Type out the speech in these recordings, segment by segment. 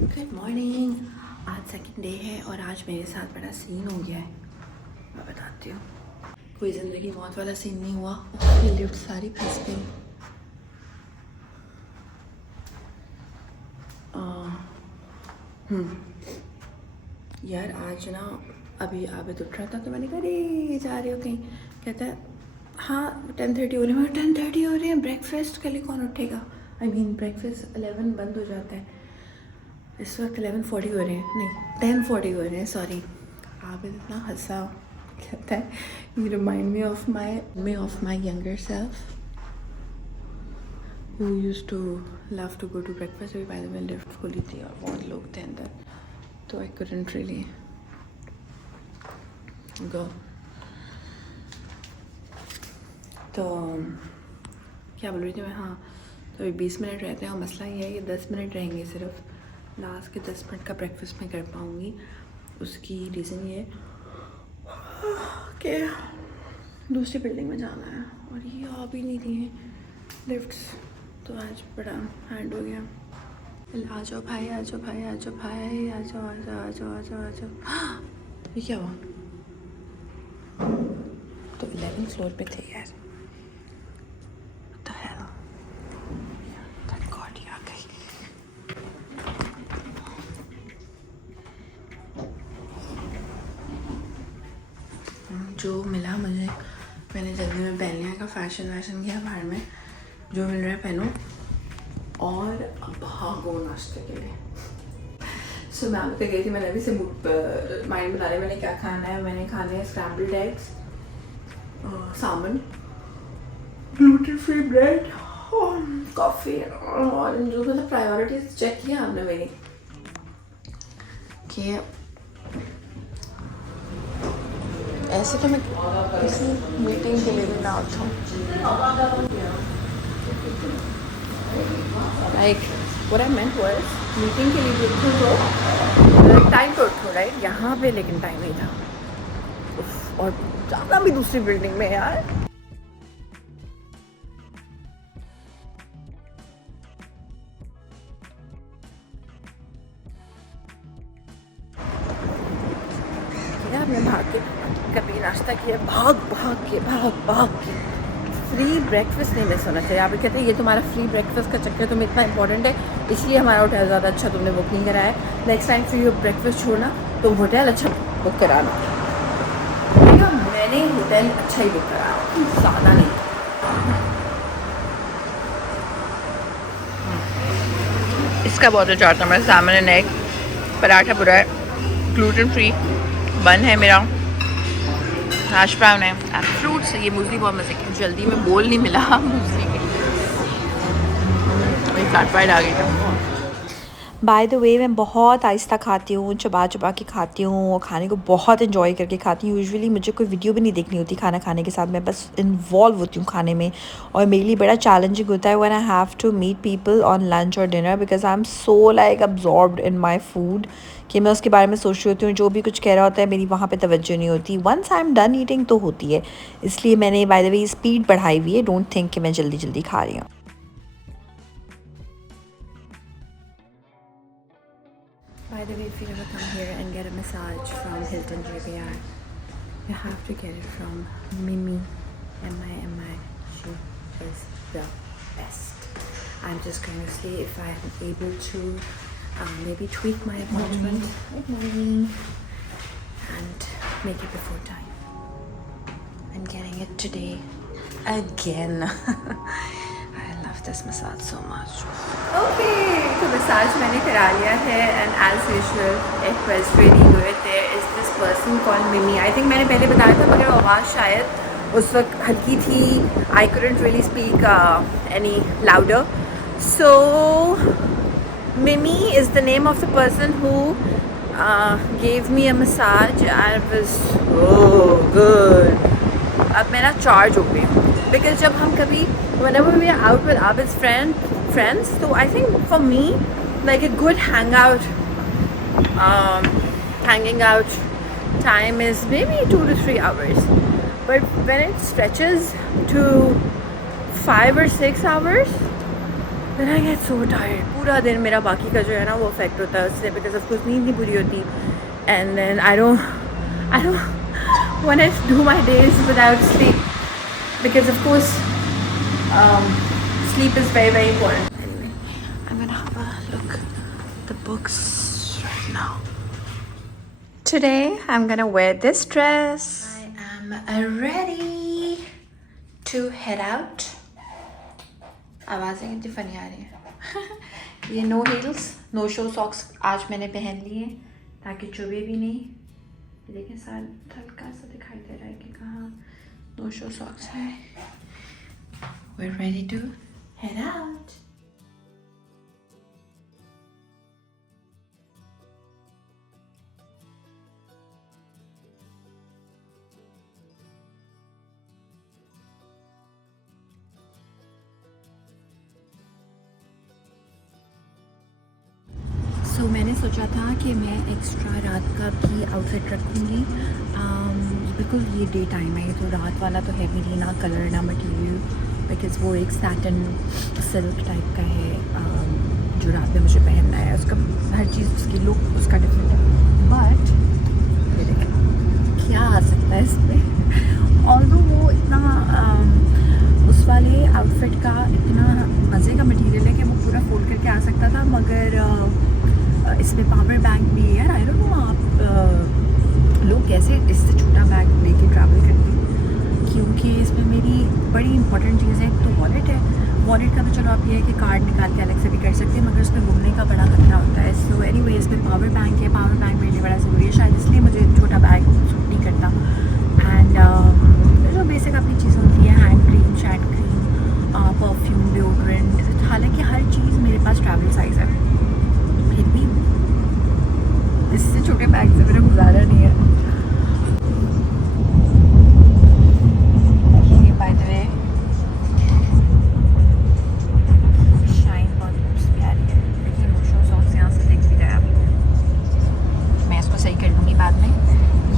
Good morning. आज second day है और आज मेरे साथ बड़ा सीन हो गया है। मैं बताती हूँ। कोई ज़िंदगी मौत वाला सीन नहीं हुआ। ये लिफ्ट सारी फंस गई। यार आज ना अभी आबिद उठ रहा था तो मैंने कहा अरे जा रही हो कहीं। कहता है हाँ 10:30 हो रही है। मैं 10:30 हो रही है, ब्रेकफास्ट के लिए कौन उठेगा। आई मीन ब्रेकफास्ट 11 बंद हो जाता है। इस वक्त 11:40 हो रहे हैं, नहीं 10:40 हो रहे हैं, सॉरी। आबिद इतना हंसा, कहता है you remind me of my younger self who used to love to go to breakfast। अभी बाय द वे लिफ्ट खुली थी और बहुत लोग थे अंदर, तो आई couldn't really go। तो क्या बोल रही थी मैं, हाँ तो अभी 20 मिनट रहते हैं और मसला ये है कि 10 मिनट रहेंगे सिर्फ। लास्ट के 10 मिनट का ब्रेकफास्ट मैं कर पाऊँगी। उसकी रीज़न ये कि दूसरी बिल्डिंग में जाना है और ये आ भी नहीं रही हैं लिफ्ट्स, तो आज बड़ा हैंड हो गया। आ जाओ भाई, आ जाओ भाई, आ जाओ भाई, आ जाओ आ जाओ आ जाओ आ जाओ आ जाओ। ये क्या हुआ? तो 11th फ्लोर पे थे यार। What the hell? Thank God ये आ गई। जो मिला मुझे, मैंने जल्दी में पहन लिया का फैशन वैशन किया बाहर में, जो मिल रहा है पहनो और भागो नाश्ते के लिए। सो मैं पे गई थी, मैंने अभी से माइंड बना लिया मैंने क्या खाना है। मैंने खाने हैं स्क्रैम्बल्ड एग्स, सामन, ग्लूटेन फ्री ब्रेड, कॉफ़ी और जो मतलब प्रायोरिटीज चेक किया आपने मेरी कि ऐसे तो मैं किसी मीटिंग के लिए भी ना उठूँ। Like what I meant was meeting के लिए भी उठूँ तो टाइम पे उठूँ, राइट। यहाँ पे लेकिन टाइम नहीं था। और जाना भी दूसरी बिल्डिंग में यार। यार मैं भाग के कभी नाश्ता किया, भाग के फ्री ब्रेकफास्ट नहीं मिस होना चाहिए। आप कहते हैं ये तुम्हारा फ्री ब्रेकफास्ट का चक्कर तुम्हें इतना इंपॉर्टेंट है, इसलिए हमारा होटल ज़्यादा अच्छा तुमने बुक नहीं कराया है। नेक्स्ट टाइम फ्री ब्रेकफास्ट छोड़ना तुम होटल अच्छा बुक कराना। मैंने होटल अच्छा ही बुक कराया, ज़्यादा नहीं। इसका बहुत अच्छा आता है। मेरा सामने एंड एग पराठा पूरा है, ग्लूटेन फ्री बन है मेरा, हैश ब्राउन है, फ्रूट्स। ये मूसली बहुत मज़े की, जल्दी में बोल नहीं मिला मूसली के लिए। फ्लैट वाइट आ गई था। बाय द वे मैं बहुत आहिस्ता खाती हूँ, चबा चबा के खाती हूँ और खाने को बहुत इन्जॉय करके खाती हूँ। यूजुअली मुझे कोई वीडियो भी नहीं देखनी होती खाना खाने के साथ, मैं बस इन्वॉल्व होती हूँ खाने में। और मेरे लिए बड़ा चैलेंजिंग होता है when I have to meet people on lunch और dinner, because I am so like absorbed in my food कि मैं उसके बारे में सोच रही होती हूँ। जो भी कुछ कह रहा होता है मेरी वहाँ पे तवज्जो नहीं होती। Once I am done eating तो होती है, इसलिए मैंने बाय द वे स्पीड बढ़ाई हुई है। डोंट थिंक कि मैं जल्दी जल्दी खा रही हूँ। By the way, if you ever come here and get a massage from Hilton JBR, you have to get it from Mimi, M-I-M-I. She is the best. I'm just going to see if I am able to maybe tweak my appointment. Good morning. And make it before time. I'm getting it today again. I love this massage so much. Okay, तो massage मैंने करा लिया है and as usual it was really good. There is this person called Mimi. I think मैंने पहले बताया था मगर आवाज़ शायद उस वक्त हल्की थी। I couldn't really speak any louder. So Mimi is the name of the person who gave me a massage. I was so good. अब मैं ना चार्ज हो गई हूँ बिकॉज जब हम कभी whenever we are out with Abid's friends, so I think for me like a good hanging out time is maybe 2 to 3 hours, but when it stretches to 5 or 6 hours Then I get so tired. पूरा दिन मेरा बाकी का जो है ना वो affect होता है उससे, because of course नींद नहीं पूरी होती, and then I don't want to do my days without sleep, because of course sleep is very very important. Anyway, I'm gonna have a look at the books right now. Today I'm gonna wear this dress. I am ready to head out. आवाज़ें कितनी funny आ रही हैं। ये no heels no show socks आज मैंने पहन लिए ताकि चुभे भी नहीं। ये देखें साल हल्का सा दिखाई दे रहा है कि कहाँ नो शो सॉक्स है। We're ready to head out. तो मैंने सोचा था कि मैं एक्स्ट्रा रात का भी आउटफिट रखूँगी, बिल्कुल ये डे टाइम है, ये तो रात वाला तो हैवी नहीं, ना कलर ना मटेरियल, बिकॉज़ वो एक सैटन सिल्क टाइप का है जो रात में मुझे पहनना है। उसका हर चीज़ उसकी लुक उसका डिफरेंट है, बट ये देखें क्या आ सकता है इसमें। ऑल्दो वो इतना उस वाले आउटफिट का इतना मज़े का मटेरियल है कि वो पूरा फोल्ड करके आ सकता था, मगर इसमें पावर बैंक भी है यार। आई डोंट नो आप लोग कैसे इससे छोटा बैग लेके ट्रैवल करते हैं, क्योंकि इसमें मेरी बड़ी इंपॉर्टेंट चीज़ है। एक तो वॉलेट है, वॉलेट का तो चलो आप ये है कि कार्ड निकाल के अलग से भी कर सकते हैं, मगर उसमें घूमने का बड़ा खतरा होता है। सो एनीवे इसमें पावर बैंक है, पावर बैंक मेरे लिए बड़ा ज़रूरी है, शायद इसलिए मुझे छोटा बैग सूट नहीं करता। एंड जो बेसिक अपनी चीज़ें होती है, hand cream, शैंड cream, perfume, deodorant, हालांकि हर चीज़ मेरे पास ट्रैवल साइज़ है, फिर भी इससे छोटे बैग से मेरा गुजारा नहीं है। ये बाय द वे शाइन बहुत प्यारी है, देखिए मोशो सॉक्स यहाँ से देख भी रहे आप। मैं इसको सही कर दूँगी बाद में।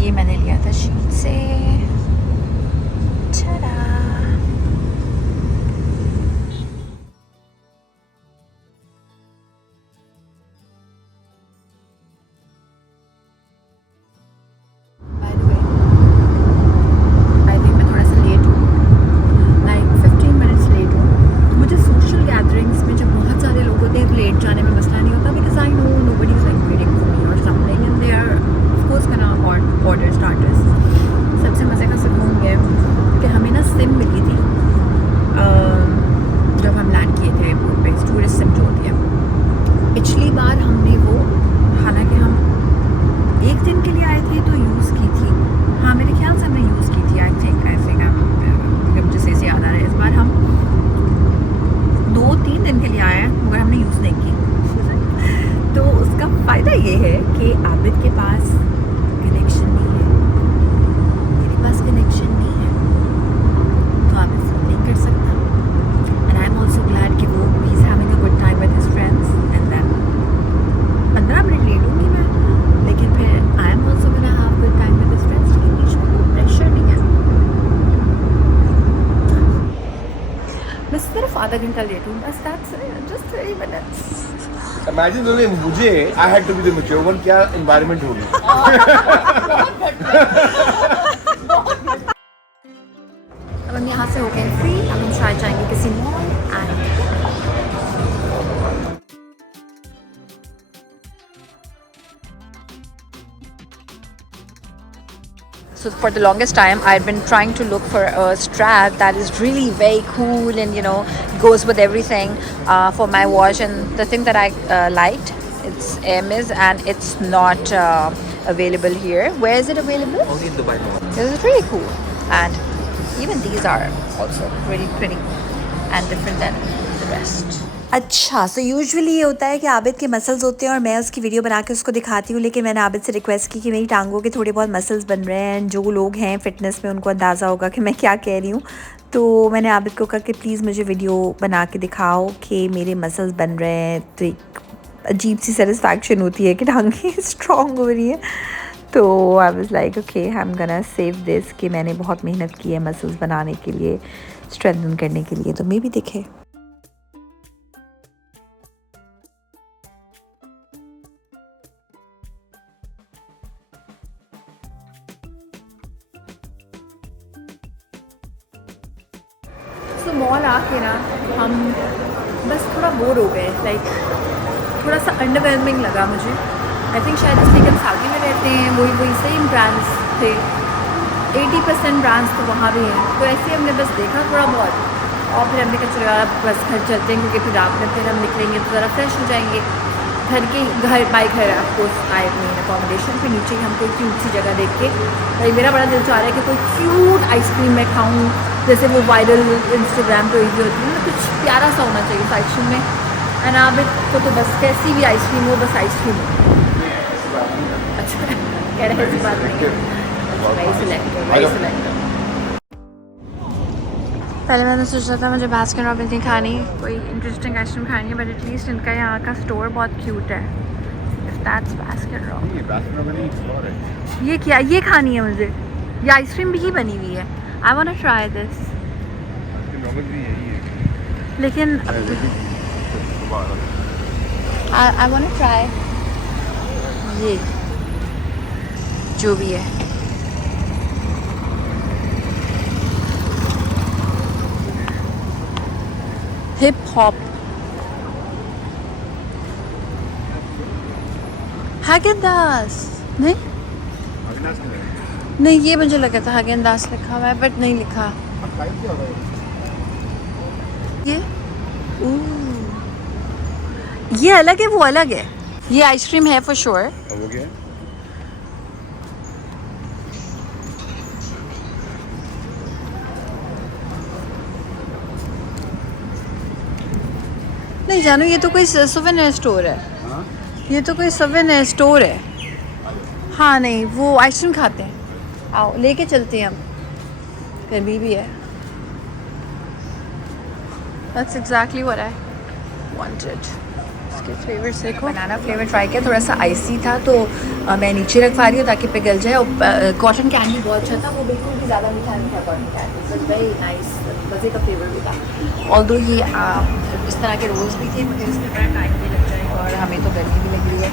ये मैंने लिया था शीट से। चला ये है कि आबिद के पास कनेक्शन नहीं है, मेरे पास कनेक्शन नहीं है, तो आबिद फ़ोन नहीं कर सकता। And I am also glad कि वो he is having a good time with his friends. And then 15 minute ले लूँगी मैं, लेकिन फिर I am also gonna have good time with his friends, लेकिन बीच में कोई प्रेशर नहीं है। मैं सिर्फ आधा घंटा लेट हूँ बस, that's just 30 minutes. Imagine only मुझे I had to be the mature one, क्या environment होगी। अब हम यहाँ से हो गए फ्री, अब हम शायद जाएंगे किसी mall and so for the longest time I'd been trying to look for a strap that is really very cool and you know goes with everything for my watch, and the thing that I liked, it's Hermes and it's not available here. Where is it available? Only in Dubai. This is really cool, and even these are also really pretty and different than the rest. अच्छा, so usually ये होता है कि आबिद के muscles होते हैं और मैं उसकी वीडियो बना के उसको दिखाती हूँ, लेकिन मैंने आबिद से रिक्वेस्ट की कि मेरी टांगों के थोड़े बहुत मसल्स बन रहे हैं। जो लोग हैं फिटनेस में उनको अंदाज़ा होगा कि मैं क्या कह रही हूँ। तो मैंने आबिद को कहा कि प्लीज़ मुझे वीडियो बना के दिखाओ कि मेरे मसल्स बन रहे हैं, तो एक अजीब सी सेटिस्फैक्शन होती है कि टांगें स्ट्रॉन्ग हो रही है। तो I was like okay, I am gonna save this, कि मैंने बहुत मेहनत की है मसल्स बनाने के लिए, स्ट्रेंथन करने के लिए, तो मे भी दिखे। तो मॉल आके ना हम बस थोड़ा बोर हो गए, लाइक थोड़ा सा अंडरवेलमिंग लगा मुझे। आई थिंक शायद इसलिए कि हम साउदी में रहते हैं, वही सेम ब्रांड्स थे, 80% ब्रांड्स तो वहाँ भी हैं। तो ऐसे हमने बस देखा थोड़ा बहुत और फिर हमने कहा चलो यार बस घर चलते हैं, क्योंकि फिर रात में फिर हम निकलेंगे तो ज़रा फ्रेश हो जाएंगे। घर बाई घर ऑफकोर्स आए मेन अकोमोडेशन, फिर नीचे ही हम कोई क्यूट सी जगह देख के, भाई मेरा बड़ा दिल चाह रहा है कि कोई क्यूट आइसक्रीम मैं खाऊँ, जैसे वो वायरल इंस्टाग्राम पे हुई होती है ना, कुछ प्यारा सा होना चाहिए इस आइसक्रीम में। एंड आबिद को तो बस कैसी भी आइसक्रीम हो, बस आइसक्रीम हो। अच्छा कह रहे हैं ऐसी बात नहीं है, वेरी सिलेक्टिव। पहले मैंने सोचा था मुझे बास्किन रॉबिन्स नहीं खानी, कोई इंटरेस्टिंग आइसक्रीम खानी है, बट एटलीस्ट इनका यहाँ का स्टोर बहुत क्यूट है। इफ दैट्स बास्किन रॉबिन्स, ये क्या, ये खानी है मुझे, ये आइसक्रीम भी ही बनी हुई है। I want to try this, लेकिन आई वांट टू ट्राई ये जो भी है। हिप हॉप हैगेन-दाज़ नहीं, ये मुझे लगा था हैगेन-दाज़ लिखा हुआ है, बट नहीं लिखा। ये अलग है, वो अलग है। ये आइसक्रीम है फॉर श्योर। नहीं जानू, ये तो कोई सोवेनियर स्टोर है। हाँ? ये तो कोई सोवेनियर स्टोर है। हाँ नहीं, वो आइसक्रीम खाते हैं, आओ लेके चलते हैं हम। फिर भी है। That's exactly what I wanted. इसके फ्लेवर से बनाना फ्लेवर ट्राई किया, थोड़ा सा आइसी था तो मैं नीचे रखवा रही हूँ ताकि पिघल जाए। और कॉटन कैंडी बहुत अच्छा था, वो बिल्कुल भी ज़्यादा मीठा नहीं था। Cotton candy it's very nice, मज़े का फ्लेवर भी था। ऑल्दो ये इस तरह के रोज़ भी थे, मुझे इसमें बड़ा टाइम भी लग जाएगा और हमें तो गर्मी भी लग रही है,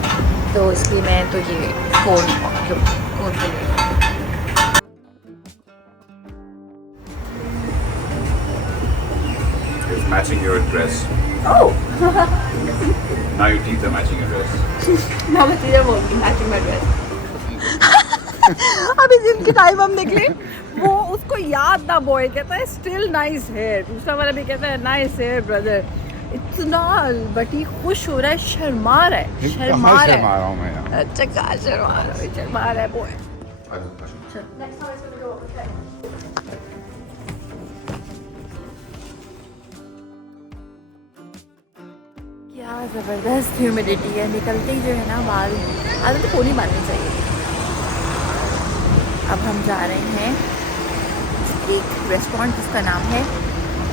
तो इसलिए मैं तो ये कोन matching your dress. Oh. Now your teeth are matching your dress. Now my teeth are working, matching my dress. अभी जिनके टाइम हम निकले वो उसको याद ना, बॉय कहता है स्टिल नाइस हेयर, दूसरा वाला भी कहता है नाइस हेयर ब्रदर। इतना बटी खुश हो रहा है, शर्मा रहा है, शर्मा रहा है। अच्छा कहाँ शर्मा रहा है बॉय। क्या ज़बरदस्त ह्यूमिडिटी है, निकलते ही जो है ना बाल, आदत तो नहीं बांधनी चाहिए। अब हम जा रहे हैं एक रेस्टोरेंट जिसका नाम है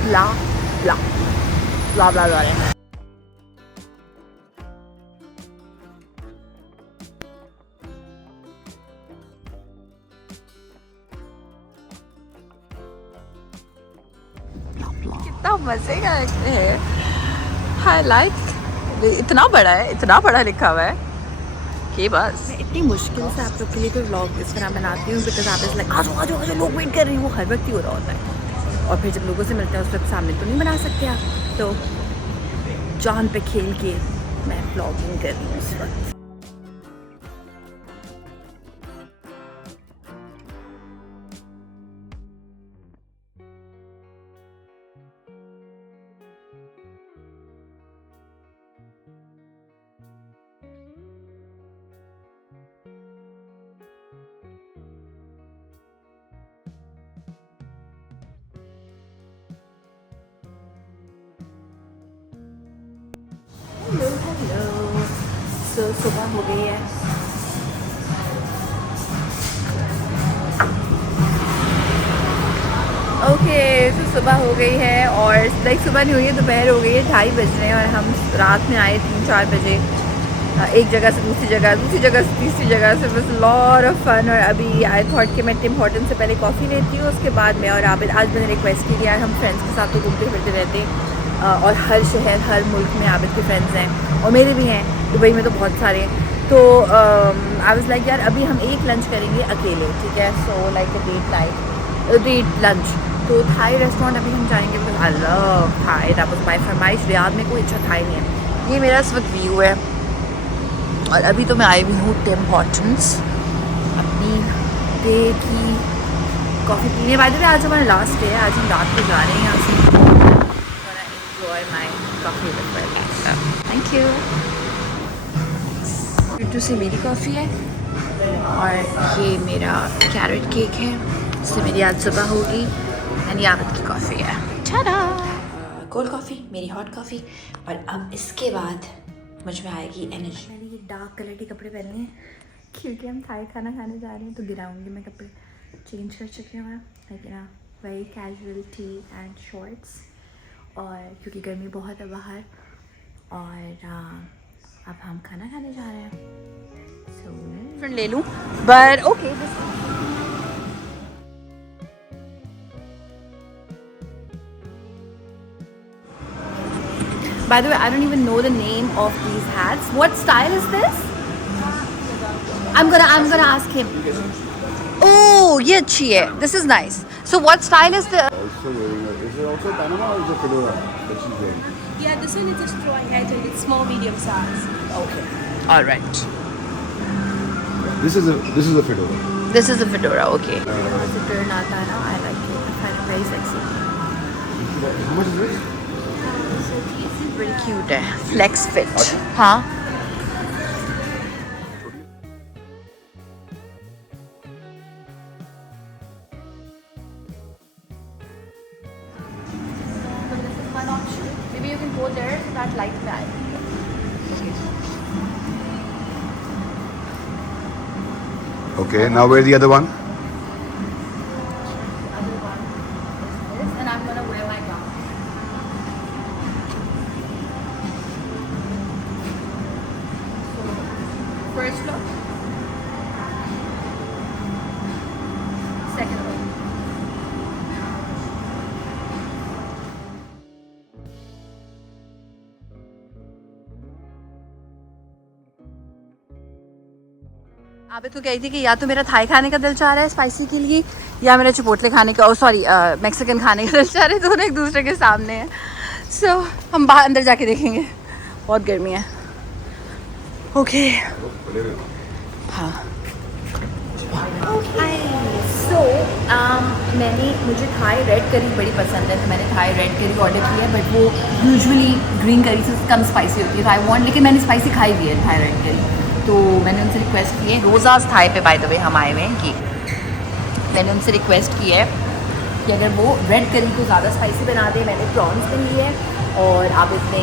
ब्ला ब्ला ब्ला ब्ला जा रहे हैं। कितना मज़े का है, हाईलाइट इतना बड़ा है, इतना बड़ा लिखा हुआ है कि बस। मैं इतनी मुश्किल से आप लोग के लिए कोई व्लॉग इस तरह बनाती हूँ बिकॉज आप इस लाइक आ जाओ लोग वेट कर रही हैं, वो हर वक्त ही हो रहा होता है। और फिर जब लोगों से मिलते हैं उस वक्त सामने तो नहीं बना सकते आप, तो जान पे खेल के मैं व्लॉगिंग कर रही हूँ इस वक्त। हेलो सुबह हो गई है। ओके तो सुबह हो गई है और लाइक सुबह नहीं हुई है, दोपहर हो गई है, 2:30 बज रहे हैं और हम रात में आए 3-4 बजे, एक जगह से दूसरी जगह से तीसरी जगह से, बस लॉट ऑफ फन। और अभी आई थॉट कि मैं टिम हॉर्टन से पहले कॉफ़ी लेती हूँ, उसके बाद मैं और आबिद, आज मैंने रिक्वेस्ट की यार हम फ्रेंड्स के साथ तो घूमते फिरते रहते हैं और हर शहर हर मुल्क में आबिद के फ्रेंड्स हैं और मेरे भी हैं, दुबई में तो बहुत सारे हैं। तो आई वाज लाइक यार अभी हम एक लंच करेंगे अकेले, ठीक है, so like a date lunch. तो थाई रेस्टोरेंट अभी हम जाएंगे because I love Thai, that was my फरमाइश। रियाद में कोई अच्छा थाई नहीं है। ये मेरा इस वक्त व्यू है और अभी तो मैं आई हुई हूँ टिम हॉर्टन्स अपनी डे की कॉफ़ी पीने। बाय द वे आज हमारा लास्ट डे है, आज हम रात को जा रहे हैं यहाँ से। Enjoy my coffee with friends. Thank you. टू से मेरी कॉफ़ी है और ये मेरा कैरेट केक है, इससे मेरी आज सुबह होगी। एंड ये आबद की कॉफ़ी है, टाडा। कोल्ड कॉफ़ी, मेरी हॉट कॉफ़ी। और अब इसके बाद मुझ में आएगी एनर्जी। मैंने ये डार्क कलर के कपड़े पहने हैं क्योंकि हम थाई खाना खाने जा रहे हैं, तो गिराऊंगी मैं कपड़े। चेंज कर चुके हैं, लेकिन very casual T and shorts. और क्योंकि गर्मी बहुत है बाहर और अब हम खाना खाने जा रहे हैं। सो ले लूँ but okay. By the way, I don't even know the name of these hats. What style is this? I'm gonna ask him. Oh, ये अच्छी है. This is nice. So what style is the? Also wearing is it also Panama or is it fedora that she's wearing? Yeah, this one is a straw hat and it's small, medium size. Okay. All right. This is a fedora. This is a fedora. Okay. It's a turn आता है ना. I like it. I find it very sexy. How much is this? Very cute है. Flex fit. हाँ. One option. Maybe you can go there so that light में आएगी. Okay, now where's the other one? The other one is this, and I'm gonna wear my gown. So, first look. Second look. Abid को कही थी कि या तो मेरा Thai खाने का दिल चाह रहा है स्पाइसी के लिए, या मेरा चिपोटले खाने का, सॉरी मैक्सिकन खाने का दिल चाह रहा है। दोनों एक दूसरे के सामने हैं। सो हम बाहर अंदर जाके देखेंगे, बहुत गर्मी है। ओके हाँ। सो मुझे थाई रेड करी बड़ी पसंद है, तो मैंने थाई रेड करी ऑर्डर किया है। बट वो यूजुअली ग्रीन करी से कम स्पाइसी होती है, तो आई वांट, लेकिन मैंने स्पाइसी खाई भी है थाई रेड करी। तो मैंने उनसे रिक्वेस्ट की है, रोज़ाज़ थाई पे बाय द वे हम आए हुए हैं, कि मैंने उनसे रिक्वेस्ट की है कि अगर वो रेड करी को ज़्यादा स्पाइसी बना दे। मैंने प्रॉन्स भी लिए हैं और आबिद को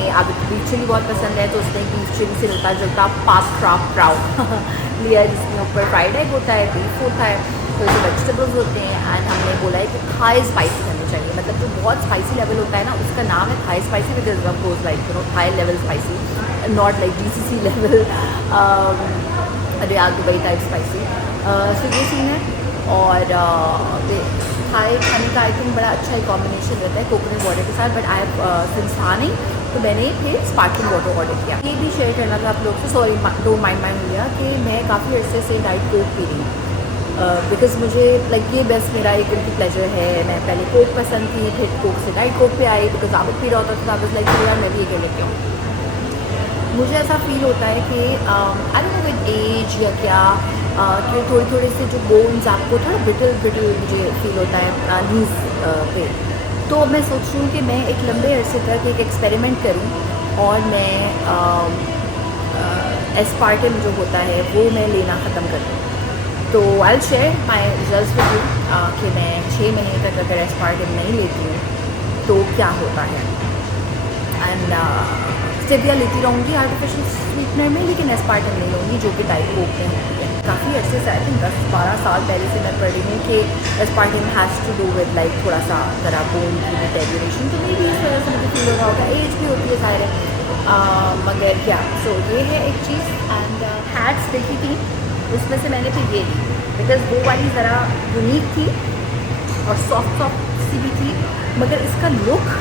बीफ चिली बहुत पसंद है, तो उसने बीफ चिली से मिलता जुलता पास्ता प्राउ लिया है, जिसमें ऊपर फ्राइड एग होता है, बीफ होता है, तो जो वेजिटेबल्स होते हैं। एंड हमने बोला है कि थाई स्पाइसी होनी चाहिए, मतलब जो बहुत स्पाइसी लेवल होता है ना, उसका नाम है Thai spicy, because of goes like you know Thai level spicy, not like GCC level Riyadh Dubai type spicy. So ये सीन है। और थाई खाने का आई थिंक बड़ा अच्छा ही कॉम्बिनेशन रहता है कोकोनट वाटर के साथ। बट आई सिंस था नहीं, तो मैंने फिर स्पार्कलिंग वाटर ऑर्डर किया। ये भी शेयर करना था आप लोग से, सॉरी डोंट माइंड माई हुआ कि मैं काफ़ी अर्से से डाइट कोक पी रही हूँ, बिकॉज मुझे लाइक ये बस मेरा एक गिल्टी प्लेजर है। मैं पहले कोक पसंद थी, फिर कोक से डाइट कोक पे आई, बिकॉज आबिद पी रहा होता था, आबिद लाइक यार मैं भी ये कर लेती हूँ। मुझे ऐसा फील होता है कि I don't know with age या क्या, कि थोड़े से जो बोन्स आपको थोड़ा ब्रिटल मुझे फील होता है नीज पे। तो मैं सोच रही हूँ कि मैं एक लंबे अरसे तक एक एक्सपेरिमेंट करूँ और मैं एस्पार्टम जो होता है वो मैं लेना ख़त्म कर दूँ। तो I will share my results with you कि मैं 6 महीने तक अगर एस्पार्टम नहीं लेती हूँ तो क्या होता है। एंड स्टेविया लेती रहूँगी आर्टिफिशियल स्वीटनर में, लेकिन एस्पार्टम नहीं लूँगी जो कि डाइट कोक में होती है। काफ़ी अर्से से आई थिंक 10-12 साल पहले से मैं पढ़ रही हूँ कि aspartame has to do with like थोड़ा सा जरा बोन की डिटेरियोरेशन, तो मे भी इस वजह से मुझे फील हो रहा होगा, एज भी होती है सारे। मगर क्या, सो ये है एक चीज़। एंड हैट्स देखी थी, उसमें से मैंने फिर ये ली, बिकॉज वो वाली ज़रा यूनिक थी और सॉफ्ट सी भी थी, मगर इसका लुक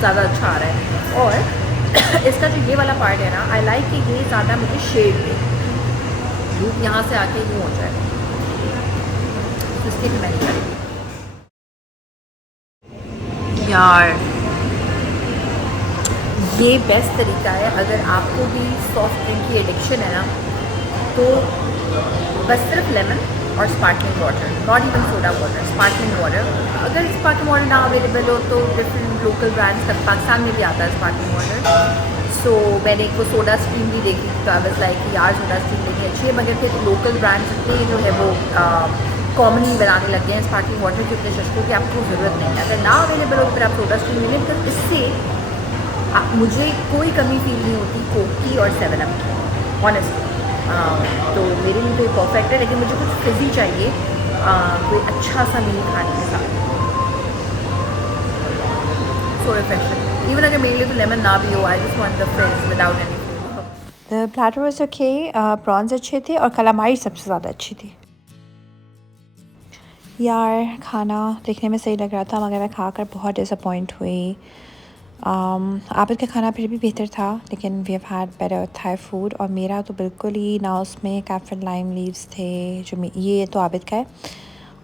ज़्यादा अच्छा आ रहा है। और इसका जो ये वाला पार्ट है ना, आई लाइक कि ये ज़्यादा मुझे शेड दे, धूप यहाँ से आके यूँ हो जाए, तो इसके भी मैंने करी। यार ये बेस्ट तरीका है अगर आपको भी सॉफ्ट ड्रिंक की एडिक्शन है ना, तो बस सिर्फ लेमन और sparkling water, not even soda water, sparkling water. अगर स्पार्कलिंग वाटर ना अवेलेबल हो तो डिफरेंट लोकल ब्रांड्स का पाकिस्तान में भी आता है स्पार्कलिंग वाटर। सो मैंने एक वो सोडा स्ट्रीम भी देखी तो आई वाज लाइक यार सोडा स्ट्रीम लेनी अच्छी है, मगर फिर लोकल ब्रांड्स इतने जो है वो कॉमनली बनाने लग गए हैं स्पार्कलिंग वाटर के इतने सस्ते की आपको ज़रूरत नहीं है। अगर ना अवेलेबल हो तो फिर आप सोडा स्ट्रीम ले लें। तो इससे मुझे कोई कमी फील नहीं होती कोक की और 7up की, ऑनेस्टली। तो मेरे लिए तो ये परफेक्ट है, लेकिन मुझे कुछ फिज़ी चाहिए, कोई अच्छा सा मील खाने के साथ। सो रिफ्रेशिंग, इवन अगर मेरे लिए तो लेमन ना भी हो, I just want the fridge without any. The platter was okay, prawns अच्छे थे और कलामारी सबसे ज़्यादा अच्छी थी। यार खाना देखने में सही लग रहा था मगर मैं खाकर बहुत डिसअपॉइंट हुई। आबिद का खाना फिर भी बेहतर था, लेकिन we have had better Thai food. और मेरा तो बिल्कुल ही ना उसमें कैफर लाइम लीव्स थे, जो ये तो आबिद का है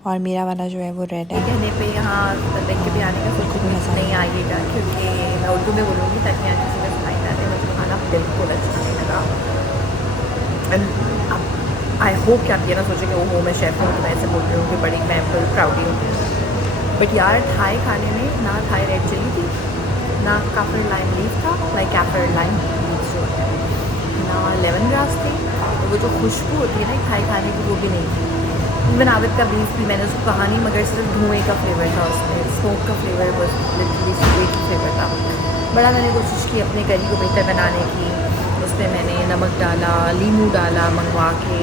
और मेरा वाला जो है वो रेड है। कहने पे यहाँ देख के भी आने का कुछ नहीं आइएगा, क्योंकि मैं उर्दू में बोलूँगी ताकि यहाँ किसी में सुनाई ना दे। मुझे खाना बिल्कुल अच्छा नहीं लगा। एंड आई होप कि आप ये ना सोचें कि वो मैं शेफ़ हूँ तो मैं ऐसे बोल रही हूँ कि बड़ी मैं फुल प्राउडी हूँ। बट यार थाई खाने में ना थाई रेड चिली थी, ना काफर लाइम लीफ था, लाइक काफर लाइम लीव्स जो होता है, ना लेमन ग्रास थी। तो वो जो खुशबू होती है ना थाई खाने की, वो भी नहीं थी। इवन आबिद का बीफ भी मैंने उसको कहा नहीं, मगर सिर्फ धुएँ का फ्लेवर था उसमें, स्मोक का फ्लेवर, बस लिटरली स्वीट फ्लेवर था। बड़ा मैंने कोशिश की अपने करी को बेहतर बनाने की, उसमें मैंने नमक डाला, लीमू डाला मंगवा के,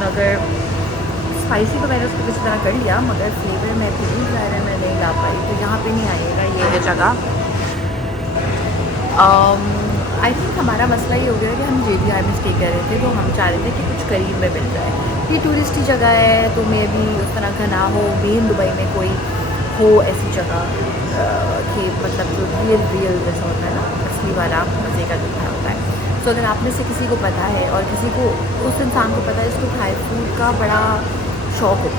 मगर स्पाइसी तो मैंने उसको किसी तरह कर लिया, मगर फ्लेवर मैं फिर भी मैं नहीं ला पाई। तो यहाँ पे नहीं आइएगा, ये है जगह। आई थिंक हमारा मसला ये हो गया कि हम JBR में स्टे कर रहे थे, तो हम चाह रहे थे कि कुछ करीब में मिल जाए। ये टूरिस्टी जगह है तो मे भी उस तरह का ना हो, मेन दुबई में कोई हो ऐसी जगह कि मतलब जो रियल जैसा होता है ना, असली वाला मज़े का जो होता है। तो अगर आप में से किसी को पता है और किसी को उस इंसान को पता है जिसको थाई फूड का बड़ा शौक़ हो,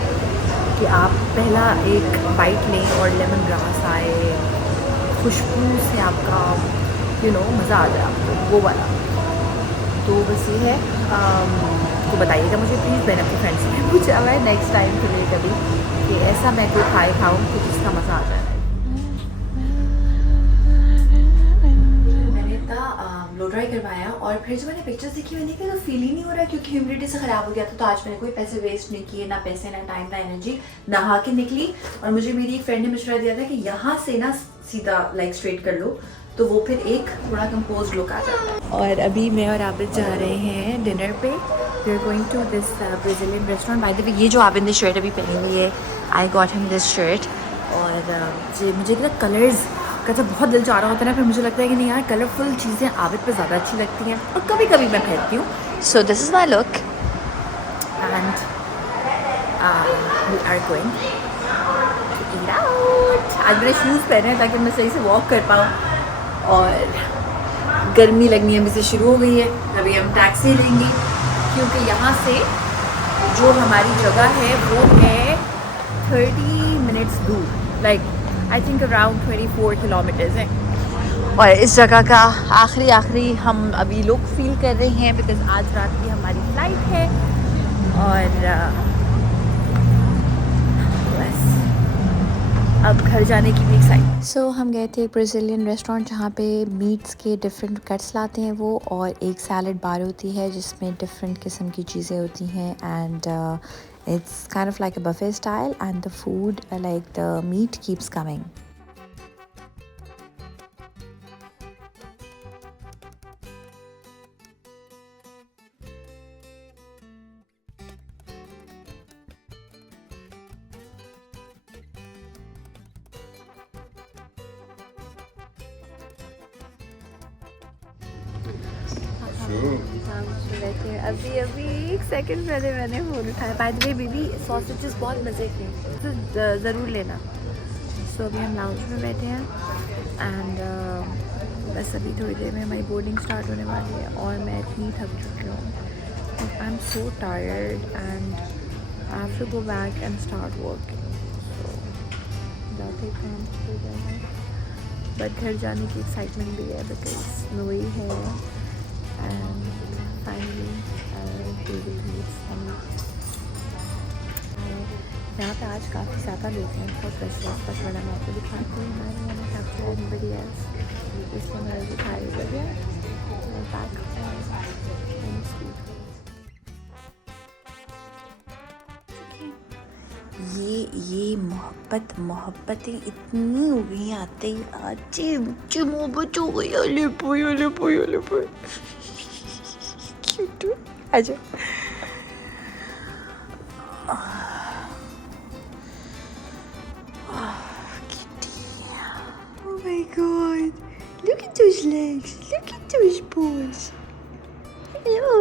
कि आप पहला एक बाइट लें और लेमन ग्रास आए, खुशबू से आपका मज़ा आ जाए आपको, वो वाला। तो बस ये है, तो बताइएगा मुझे प्लीज़। मैंने अपने फ्रेंड से पूछा हुआ है नेक्स्ट टाइम के लिए कभी कि ऐसा मैं कोई खाए खाऊँ तो जिसका मज़ा आ जाए। मैंने इतना लो ड्राई करवाया और फिर जब मैंने पिक्चर्स देखी मैंने कहा तो फील ही नहीं हो रहा, क्योंकि ह्यूमिडिटी से ख़राब हो गया था। तो आज मैंने कोई पैसे वेस्ट नहीं किए, ना पैसे, ना टाइम, ना एनर्जी, नहा के निकली। और मुझे मेरी एक फ्रेंड ने मशवरा दिया था कि यहाँ से ना सीधा लाइक स्ट्रेट कर लो, तो वो फिर एक थोड़ा कंपोज लुक आ जाता है। और अभी मैं और आबिद जा रहे हैं डिनर पे। We are going to this Brazilian restaurant. By the way ये जो आबिद ने शर्ट अभी पहनी हुई है, I got him this shirt. और मुझे ना कलर्स का जब बहुत दिल चाह रहा होता है ना, फिर मुझे लगता है कि नहीं यार कलरफुल चीज़ें आबिद पे ज़्यादा अच्छी लगती हैं, और कभी कभी मैं पहनती हूँ। So this is my look and we are going to eat out. आज मैंने शूज़ पहने हैं ताकि मैं सही से वॉक कर पाऊँ, और गर्मी लगनी अभी से शुरू हो गई है। अभी हम टैक्सी लेंगे, क्योंकि यहाँ से जो हमारी जगह है वो है 30 मिनट्स दूर, like I think around 24 kilometres है। और इस जगह का आखिरी हम अभी लुक फील कर रहे हैं, बिकॉज आज रात की हमारी फ्लाइट है। और बस अब घर जाने की भी एक्साइट। सो हम गए थे एक ब्राज़ीलियन रेस्टोरेंट जहाँ पे मीट्स के डिफरेंट कट्स लाते हैं वो, और एक सैलड बार होती है जिसमें डिफरेंट किस्म की चीज़ें होती हैं। And it's kind of like a buffet style, and the food like the meat keeps coming. अभी एक सेकंड पहले मैंने फ़ोन उठाया। By the way baby sausages बहुत मज़े के, तो ज़रूर लेना। सो अभी हम लाउंज में बैठे हैं एंड बस अभी थोड़ी देर में हमारी बोर्डिंग स्टार्ट होने वाली है, और मैं इतनी थक चुकी हूँ। I am so tired and I have to go back and start working. सो जाते काम हो गया है, बट घर जाने की एक्साइटमेंट भी है बिकॉज नोई है एंड फाइनली यहाँ पे आज काफ़ी ज़्यादा लोग हैं, बहुत रश है, बट मैंने मैं आपको दिखाती हूँ मैंने कैप्चर एनीबडी एल्स, इसलिए मैंने दिखाई बढ़िया बैक ये मोहब्बतें इतनी हो गई आते ही आज मोहब्बत हो गई। अले पोई क्यूट आजा। Oh my god, look at those legs, look at those paws. Hello.